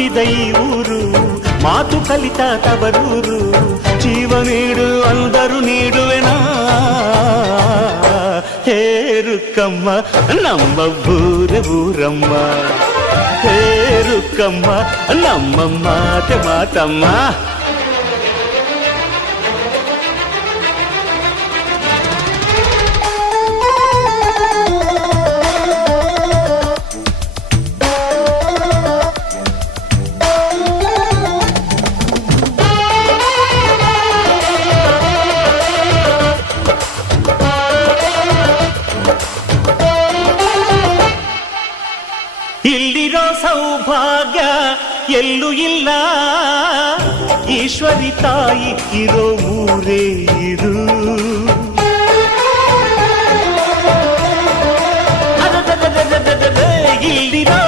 ಹುಟ್ಟಿದ ಈ ಊರು ಮಾತು ಕಲಿತ ತವರೂರು ಜೀವ ನೀಡು ಅಂದರು ನೀಡುವೆನಾ ಹೇರುಕಮ್ಮ ನಮ್ಮ ಊರಮ್ಮ ಹೇರುಕಮ್ಮ ನಮ್ಮ ಮಾತಮ್ಮ ಇಲ್ಲಿರೋ ಸೌಭಾಗ್ಯ ಎಲ್ಲೂ ಇಲ್ಲ ಈಶ್ವರಿ ತಾಯಿ ಇರೋ ಊರೇ ಇದು ಇಲ್ಲಿರೋ